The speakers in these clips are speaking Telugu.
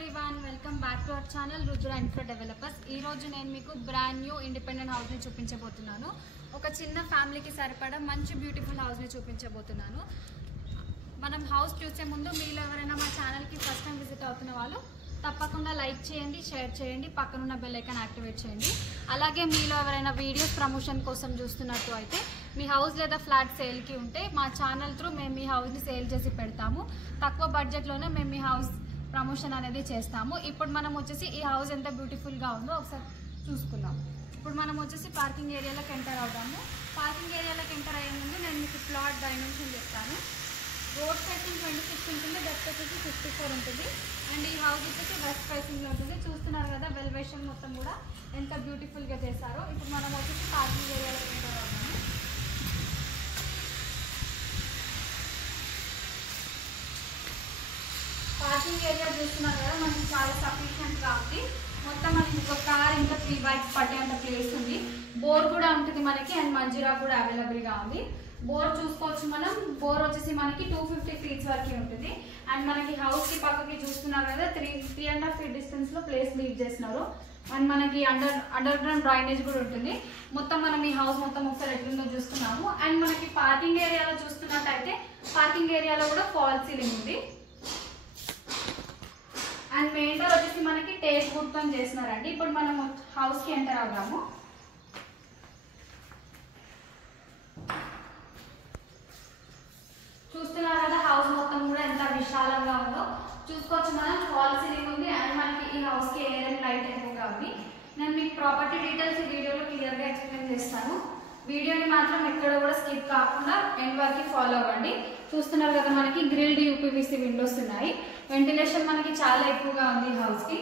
everyone, welcome back to our channel Rudra Infra Developers. ఈ రోజు నేను మీకు బ్రాండ్ న్యూ ఇండిపెండెంట్ హౌస్ ని చూపించబోతున్నాను. ఒక చిన్న ఫ్యామిలీకి సరిపడా మంచి బ్యూటిఫుల్ హౌస్ ని చూపించబోతున్నాను. మనం హౌస్ చూసే ముందు మీలో ఎవరైనా మా ఛానల్ కి ఫస్ట్ టైం విజిట్ అవుతున్న వాళ్ళు తప్పకుండా లైక్ చేయండి, షేర్ చేయండి, పక్కన ఉన్న బెల్ ఐకాన్ యాక్టివేట్ చేయండి. అలాగే మీలో ఎవరైనా వీడియోస్ ప్రమోషన్ కోసం చూస్తున్నట్టు అయితే మీ హౌస్ లేదా ఫ్లాట్ సేల్కి ఉంటే మా ఛానల్ త్రూ మేము మీ హౌస్ని సేల్ చేసి పెడతాము. తక్కువ బడ్జెట్లోనే మేము మీ హౌస్ ప్రమోషన్ అనేది చేస్తాము. ఇప్పుడు మనం వచ్చేసి ఈ హౌస్ ఎంత బ్యూటిఫుల్గా ఉందో ఒకసారి చూసుకుందాం. ఇప్పుడు మనం వచ్చేసి పార్కింగ్ ఏరియాలోకి ఎంటర్ అవుతాము. పార్కింగ్ ఏరియాలోకి ఎంటర్ అయ్యే ముందు నేను మీకు ప్లాట్ డైమెన్షన్ చెప్తాను. రోడ్ ఫేసింగ్ 26 ఉంటుంది, డెప్త్ వచ్చేసి 54 ఉంటుంది. అండ్ ఈ హౌస్ వచ్చేసి వెస్ట్ ఫేసింగ్లో ఉంటుంది. చూస్తున్నారు కదా వెల్వేషన్ మొత్తం కూడా ఎంత బ్యూటిఫుల్గా చేశారో. ఇప్పుడు మనం వచ్చేసి పార్కింగ్ ఏరియాలోకి ఎంటర్ అవుతాము. పార్కింగ్ ఏరియా చూస్తున్నారు కదా, మనకి చాలా సఫిషియెంట్గా ఉంది. మొత్తం మనకి ఒక కార్ ఇంకా 3 బైక్స్ పట్టేంత ప్లేస్ ఉంది. బోర్ కూడా ఉంటుంది మనకి, అండ్ మంజీరా కూడా అవైలబుల్గా ఉంది. బోర్ చూసుకోవచ్చు మనం. బోర్ వచ్చేసి మనకి 250 ఫీట్స్ వరకు ఉంటుంది. అండ్ మనకి హౌస్కి పక్కకి చూస్తున్నారు కదా 3.5 ఫీట్ డిస్టెన్స్లో ప్లేస్ లీవ్ చేస్తున్నారు. అండ్ మనకి అండర్ గ్రౌండ్ డ్రైనేజ్ కూడా ఉంటుంది. మొత్తం మనం ఈ హౌస్ మొత్తం ఒకసారి ఎట్లుందో చూస్తున్నాము. అండ్ మనకి పార్కింగ్ ఏరియాలో చూస్తున్నట్టయితే పార్కింగ్ ఏరియాలో కూడా ఫాల్ సీలింగ్ ఉంది. అండ్ మెయిన్ డోర్ వచ్చేసి మనకి టేక్ వుడ్ తో చేస్తున్నారండి. ఇప్పుడు మనం హౌస్ కి ఎంటర్ అవుదాము. చూస్తున్నారు కదా హౌస్ మొత్తం కూడా ఎంత విశాలంగా ఉందో చూసుకోవచ్చు మనం. ఫాల్ సీలింగ్ ఉంది. అండ్ మనకి ఈ హౌస్ కి ఎయిర్ అండ్ లైట్ ఎక్కువగా ఉంది. నేను మీకు ప్రాపర్టీ డీటెయిల్స్ ఈ వీడియోలో క్లియర్ గా ఎక్స్ప్లెయిన్ చేస్తాను. వీడియోని మాత్రం ఎక్కడ కూడా స్కిప్ కాకుండా ఎండ్ వరకు ఫాలో అవ్వండి. చూస్తున్నారు కదా మనకి గ్రిల్డ్ యూపీవీసీ విండోస్ ఉన్నాయి. వెంటిలేషన్ మనకి చాలా ఎక్కువగా ఉంది హౌస్ కి.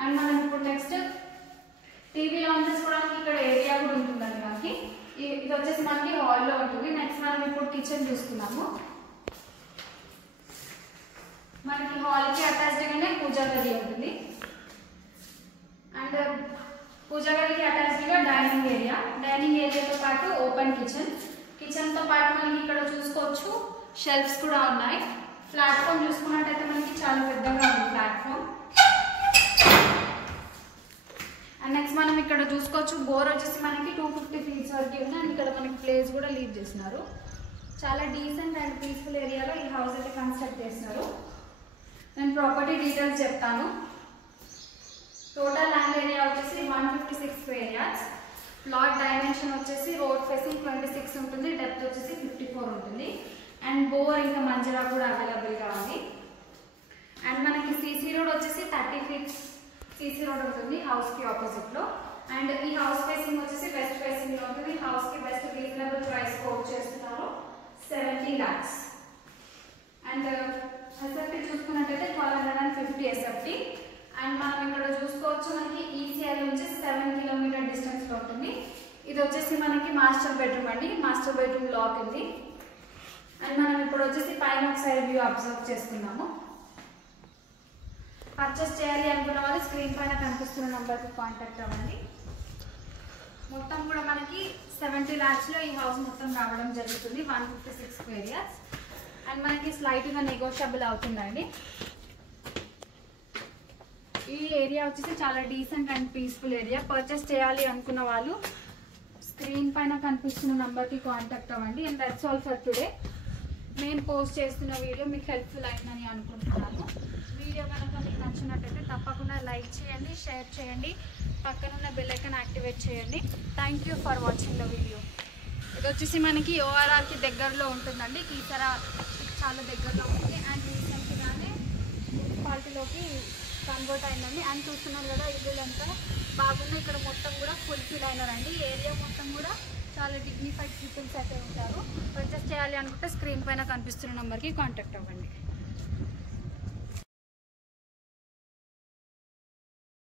అండ్ మనం ఇప్పుడు నెక్స్ట్ టీవీ లాంచ్ చేసుకోవడానికి ఇక్కడ ఏరియా కూడా ఉంటుందండి మనకి. ఇది వచ్చేసి మనకి హాల్లో ఉంటుంది. నెక్స్ట్ మనం ఇప్పుడు కిచెన్ చూస్తున్నాము. మనకి హాల్కి అటాచ్డ్గానే పూజా గది ఉంటుంది. అండ్ పూజా గదికి అటాచ్డ్గా డైనింగ్ ఏరియాతో పాటు ఓపెన్ కిచెన్తో పాటు మనకి ఇక్కడ చూసుకోవచ్చు షెల్ఫ్స్ కూడా ఉన్నాయి. ప్లాట్ఫామ్ చూసుకున్నట్టయితే మనకి చాలా పెద్దగా ఉంది ప్లాట్ఫామ్. అండ్ నెక్స్ట్ మనం ఇక్కడ చూసుకోవచ్చు బోర్ వచ్చేసి మనకి 250 ఫీట్స్ వరకు ఉంది. అండ్ ఇక్కడ మనకి ప్లేస్ కూడా లీవ్ చేస్తున్నారు. చాలా డీసెంట్ అండ్ పీస్ఫుల్ ఏరియాలో ఈ హౌస్ అయితే కన్స్ట్రక్ట్ చేస్తున్నారు. నేను ప్రాపర్టీ డీటెయిల్స్ చెప్తాను. టోటల్ ల్యాండ్ ఏరియా వచ్చేసి 156 స్క్వేర్ యార్డ్స్. ప్లాట్ డైమెన్షన్ వచ్చేసి రోడ్ ఫేసింగ్ 26 ఉంటుంది, డెప్త్ వచ్చేసి 54 ఉంటుంది. అండ్ బోర్ ఇంకా మంజరా కూడా అవైలబుల్గా ఉంది. అండ్ మనకి సీసీ రోడ్ వచ్చేసి 30 ఫీట్స్ సీసీ రోడ్ ఉంటుంది హౌస్కి ఆపోజిట్లో. అండ్ ఈ హౌస్ ఫేసింగ్ వచ్చేసి వెస్ట్ ఫేసింగ్లో ఉంటుంది. హౌస్కి బెస్ట్ రీజనబుల్ ప్రైస్ కోట్ చేస్తున్నారు 70 lakhs. అండ్ ఎస్ఎఫ్టీ చూసుకున్నట్టయితే 1250 ఎస్ఎఫ్టీ. అండ్ మనం ఇక్కడ చూసుకోవచ్చు మనకి ఈసీఐ నుంచి 7 కిలోమీటర్ డిస్టెన్స్లో ఉంటుంది. ఇది వచ్చేసి మనకి మాస్టర్ బెడ్రూమ్ అండి. మాస్టర్ బెడ్రూమ్ లాక్ ఉంది. అండ్ మనం ఇప్పుడు వచ్చేసి పైన ఒకసారి వ్యూ అబ్జర్వ్ చేసుకున్నాము. పర్చేస్ చేయాలి అనుకున్న వాళ్ళు స్క్రీన్ పైన కనిపిస్తున్న నెంబర్కి కాంటాక్ట్ అవ్వండి. మొత్తం కూడా మనకి 70 lakhsలో ఈ హౌస్ మొత్తం రావడం జరుగుతుంది. 156 స్క్వేర్ యార్డ్స్. అండ్ మనకి స్లైట్గా నెగోషియబుల్ అవుతుందండి. ఈ ఏరియా వచ్చేసి చాలా decent and peaceful area. Purchase చేయాలి అనుకున్న వాళ్ళు స్క్రీన్ పైన కనిపిస్తున్న నెంబర్కి కాంటాక్ట్ అవ్వండి. And that's all for today. నేను పోస్ట్ చేస్తున్న వీడియో మీకు హెల్ప్ఫుల్ అయిందని అనుకుంటున్నాను. వీడియో కనుక మీకు నచ్చినట్టయితే తప్పకుండా లైక్ చేయండి, షేర్ చేయండి, పక్కనున్న బెల్ ఐకాన్ యాక్టివేట్ చేయండి. Thank you for watching the video. ఇది వచ్చేసి మనకి ఓఆర్ఆర్కి దగ్గరలో ఉంటుందండి. కీసరా చాలా దగ్గరలో ఉంటుంది. అండ్ రీసెంట్గానే మున్సిపాలిటీలోకి కన్వర్ట్ అయిందండి. అండ్ చూస్తున్నారు కదా ఇల్లు అంతా బాగున్నాయి. ఇక్కడ మొత్తం కూడా ఫుల్ఫిల్ అయినారండి. ఏరియా మొత్తం కూడా చాలా డిగ్నిఫైడ్ పీపుల్స్ అయితే ఉంటారు. పర్చేస్ చేయాలి అనుకుంటే స్క్రీన్ పైన కనిపిస్తున్న నెంబర్కి కాంటాక్ట్ అవ్వండి.